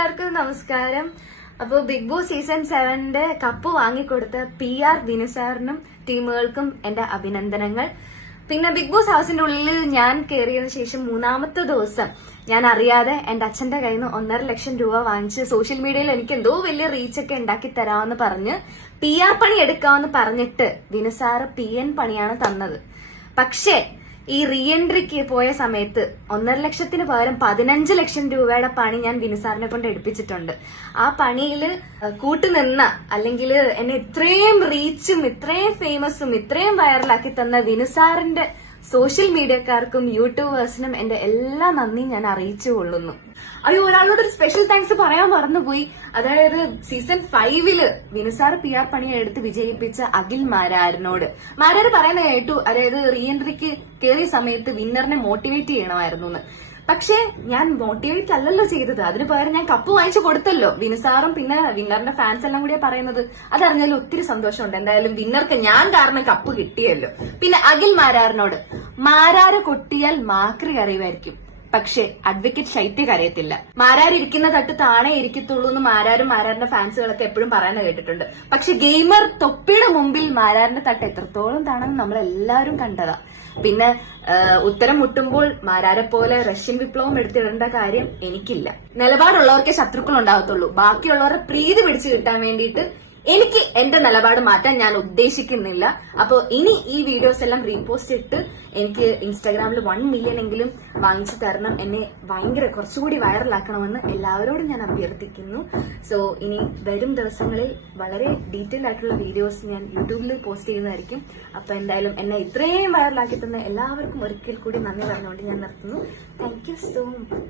എല്ലാവർക്കും നമസ്കാരം. അപ്പോൾ ബിഗ് ബോസ് സീസൺ 7 കപ്പ് വാങ്ങിക്കൊടുത്ത PR ദിനസാറിനും ടീമുകൾക്കും എന്റെ അഭിനന്ദനങ്ങൾ. പിന്നെ ബിഗ് ബോസ് ഹൗസിന്റെ ഉള്ളിൽ ഞാൻ കയറിയതിനു ശേഷം 3-ാമത്തെ ദിവസം ഞാൻ അറിയാതെ എന്റെ അച്ഛന്റെ കയ്യിൽ നിന്ന് 1.5 ലക്ഷം രൂപ വാങ്ങിച്ച് സോഷ്യൽ മീഡിയയിൽ എനിക്ക് എന്തോ വലിയ റീച്ചൊക്കെ ഉണ്ടാക്കി തരാമെന്ന് പറഞ്ഞ് PR പണി എടുക്കാമെന്ന് പറഞ്ഞിട്ട് ദിനസാറ് PN പണിയാണ് തന്നത്. പക്ഷേ ഈ റീ എൻട്രിക്ക് പോയ സമയത്ത് 1.5 ലക്ഷത്തിന് പകരം 15 ലക്ഷം രൂപയുടെ പണി ഞാൻ വിനുസാറിനെ കൊണ്ട് എടുപ്പിച്ചിട്ടുണ്ട്. ആ പണിയിൽ കൂട്ടുനിന്ന അല്ലെങ്കിൽ എന്നെ ഇത്രയും റീച്ചും ഇത്രയും ഫേമസും ഇത്രയും വൈറലാക്കി തന്ന വിനുസാറിന്റെ സോഷ്യൽ മീഡിയക്കാർക്കും യൂട്യൂബേഴ്സിനും എന്റെ എല്ലാ നന്ദിയും ഞാൻ അറിയിച്ചു കൊള്ളുന്നു. അയ്യോ, ഒരാളോട് ഒരു സ്പെഷ്യൽ താങ്ക്സ് പറയാൻ മറന്നുപോയി. അതായത് സീസൺ 5 വിനുസാർ PR പണിയെ എടുത്ത് വിജയിപ്പിച്ച അഖിൽ മാരാരിനോട്. മാരാര് പറയുന്ന കേട്ടു, അതായത് റീ എൻട്രിക്ക് കയറിയ സമയത്ത് വിന്നറിനെ മോട്ടിവേറ്റ് ചെയ്യണമായിരുന്നു എന്ന്. പക്ഷെ ഞാൻ മോട്ടിവേറ്റ് അല്ലല്ലോ ചെയ്തത്, അതിന് പകരം ഞാൻ കപ്പ് വാങ്ങിച്ചു കൊടുത്തല്ലോ. വിനുസാറും പിന്നെ വിന്നറിന്റെ ഫാൻസ് എല്ലാം കൂടിയാ പറയുന്നത്. അതറിഞ്ഞാലും ഒത്തിരി സന്തോഷമുണ്ട്. എന്തായാലും വിന്നർക്ക് ഞാൻ കാരണം കപ്പ് കിട്ടിയല്ലോ. പിന്നെ അഖിൽ മാരാറിനോട്, മാരാര് കൊട്ടിയാൽ മാക്രി കറിയുമായിരിക്കും, പക്ഷെ അഡ്വക്കേറ്റ് ഷൈറ്റ് കരയത്തില്ല. മാരാരിരിക്കുന്ന തട്ട് താണേ ഇരിക്കത്തുള്ളൂ എന്ന് മാരാരിന്റെ ഫാൻസുകളൊക്കെ എപ്പോഴും പറയുന്നത് കേട്ടിട്ടുണ്ട്. പക്ഷെ ഗെയിമർ തൊപ്പിയുടെ മുമ്പിൽ മാരാരിന്റെ തട്ട് എത്രത്തോളം താണെന്ന് നമ്മളെല്ലാവരും കണ്ടതാ. പിന്നെ ഉത്തരം മുട്ടുമ്പോൾ മാരാരെ പോലെ റഷ്യൻ വിപ്ലവം എടുത്തിടേണ്ട കാര്യം എനിക്കില്ല. നിലപാടുള്ളവർക്കേ ശത്രുക്കൾ ഉണ്ടാകത്തുള്ളൂ. ബാക്കിയുള്ളവരെ പ്രീതി പിടിച്ചു കിട്ടാൻ വേണ്ടിയിട്ട് എനിക്ക് എന്റെ നിലപാട് മാറ്റാൻ ഞാൻ ഉദ്ദേശിക്കുന്നില്ല. അപ്പൊ ഇനി ഈ വീഡിയോസ് എല്ലാം റീപോസ്റ്റ് ഇട്ട് എനിക്ക് ഇൻസ്റ്റാഗ്രാമിൽ 1 മില്യൺ എങ്കിലും വാങ്ങിച്ചു തരണം. എന്നെ ഭയങ്കര കുറച്ചുകൂടി വൈറലാക്കണമെന്ന് എല്ലാവരോടും ഞാൻ അഭ്യർത്ഥിക്കുന്നു. സോ ഇനി വരും ദിവസങ്ങളിൽ വളരെ ഡീറ്റെയിൽ ആയിട്ടുള്ള വീഡിയോസ് ഞാൻ യൂട്യൂബിൽ പോസ്റ്റ് ചെയ്യുന്നതായിരിക്കും. അപ്പൊ എന്തായാലും എന്നെ ഇത്രയും വൈറലാക്കി തന്ന എല്ലാവർക്കും ഒരിക്കൽ കൂടി നന്ദി പറഞ്ഞുകൊണ്ട് ഞാൻ നിർത്തുന്നു. Thank you so much.